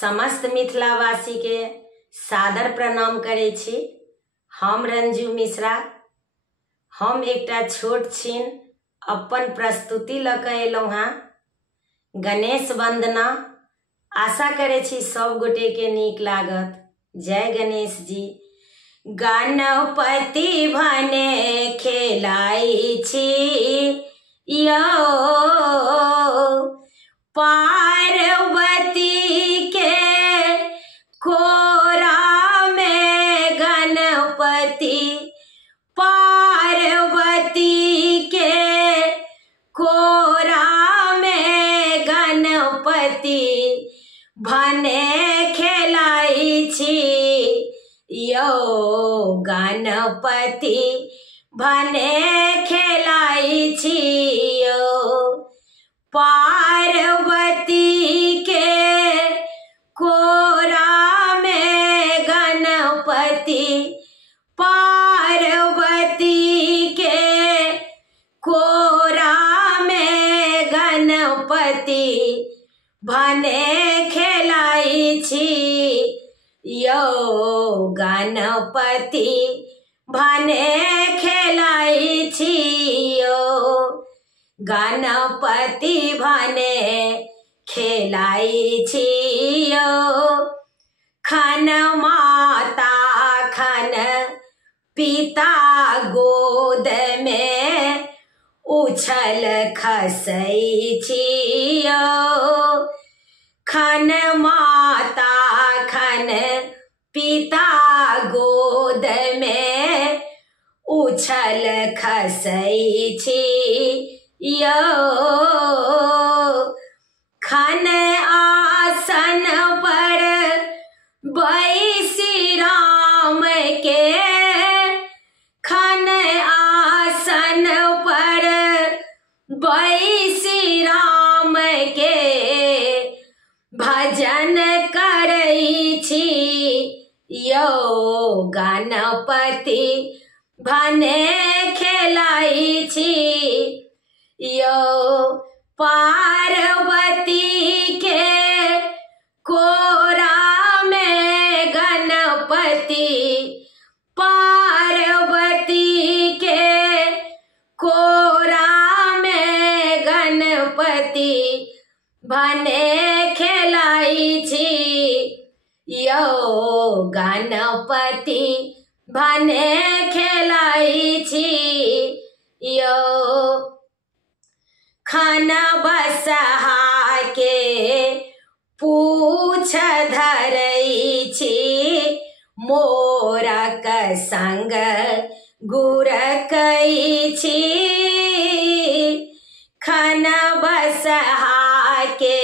समस्त मिथिलावासी के सादर प्रणाम करे छी। हम रंजू मिश्रा। हम एकटा छोट छीन अपन प्रस्तुति लऽ कऽ एलहुँ हेँ। गणेश वंदना। आशा करे छी सब गोटे के नीक लागत। जय गणेश जी। गणपति भने खेलाई छी यो, पार्वती के कोरा में गणपति, पार्वती के कोरा में गणपति भने खेलाई छी यो, गणपति भने खेलाई छी यो, पार्वती के कोरा में गणपति, पार्वती के कोरा में गणपति भने खेलाई छी यो, गणपति भने खेलाई छी यो, गणपति भने खेलाई छी यो। खन माता खन पिता गोद में उछल खसै छी यो, खन माता खन पिता गोद में उछल खसै छी यो, खन आसन पर बैसी राम के, खन आसन पर बैसी राम के भजन करै छी यो, गणपति भने खेलाई छी यो, पार्वती के कोरा में गणपति, पार्वती के कोरा में गणपति भने खेलाई छी यो, गणपति भने खेलाई छी यो। खन बसहा के पूछ धरै छी, मोरक संग गुरकै छी, खन बसहा के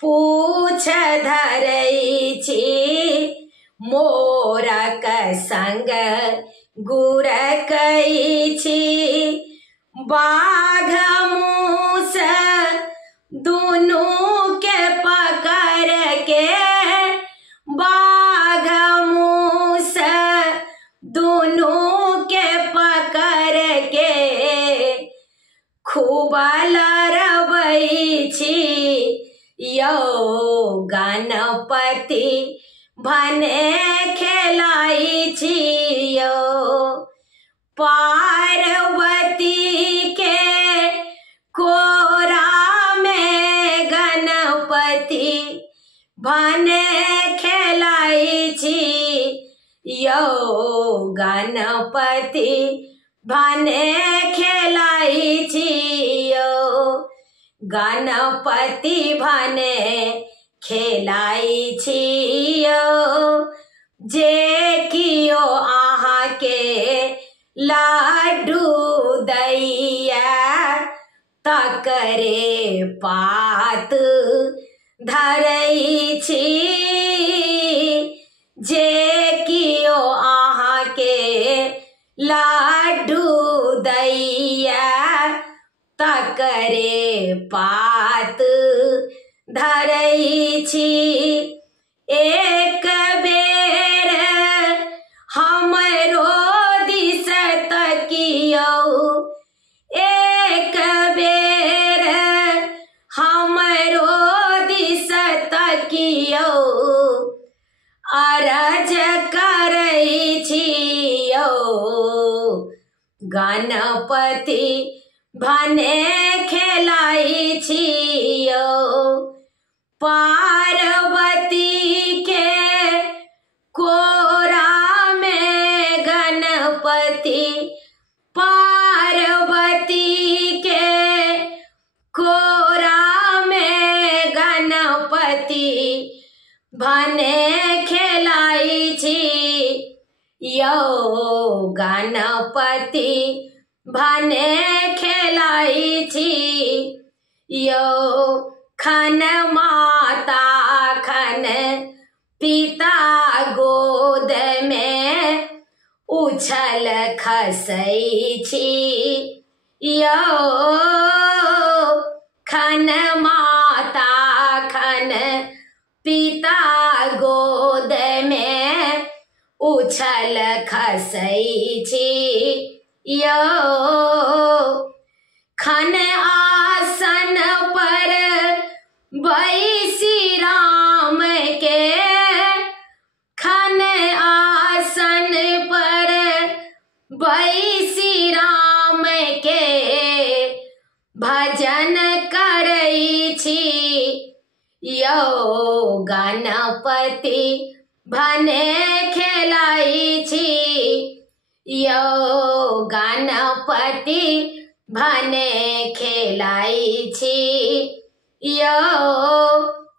पूछ धरै छी, मोरक संग गुरकै छी, बाघ मूस दुनू के पकड़ के, बाघ मूस दुनू के पकड़ के खूब लड़बै छी यो, गणपति भने खेलाई छी यो, पार्वती के कोरा में गणपति भने खेलाई छी यो, गणपति भने खेलाई छी यो, गणपति भने खेलाई छी यो। जे कियो अहाँ के लाडू दैया तकरे पात धरै छी, जे कियो अहाँ के लाडू दैया तकरे पात धरै छी, एक बेर हमरो दिस तकियौ, एक बेर हमरो दिस तकियौ। अरज करै छियो गणपति भने खेलाई छियो पार्वती के कोरा में गणपति पार्वती के कोरा में गणपति भने खेलाई छी यो गणपति भने खेलाई छी यो खन माता खन पिता गोद में उछल खसै छी यो खन माता खन पिता गोद में उछल खसै छी यो खन आसन पर बैसी राम के खन आसन पर बैसी राम के भजन करै छी यो गणपति भने खेलाई छी यो गणपति भने खेलाई छी यो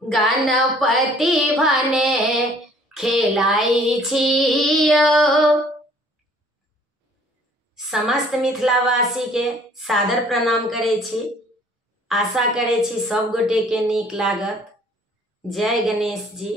गणपति भने खेलाई छी यो। समस्त मिथिलावासी के सादर प्रणाम करे छी। आशा करे छी सब गोटे के नीक लागत। जय गणेश जी।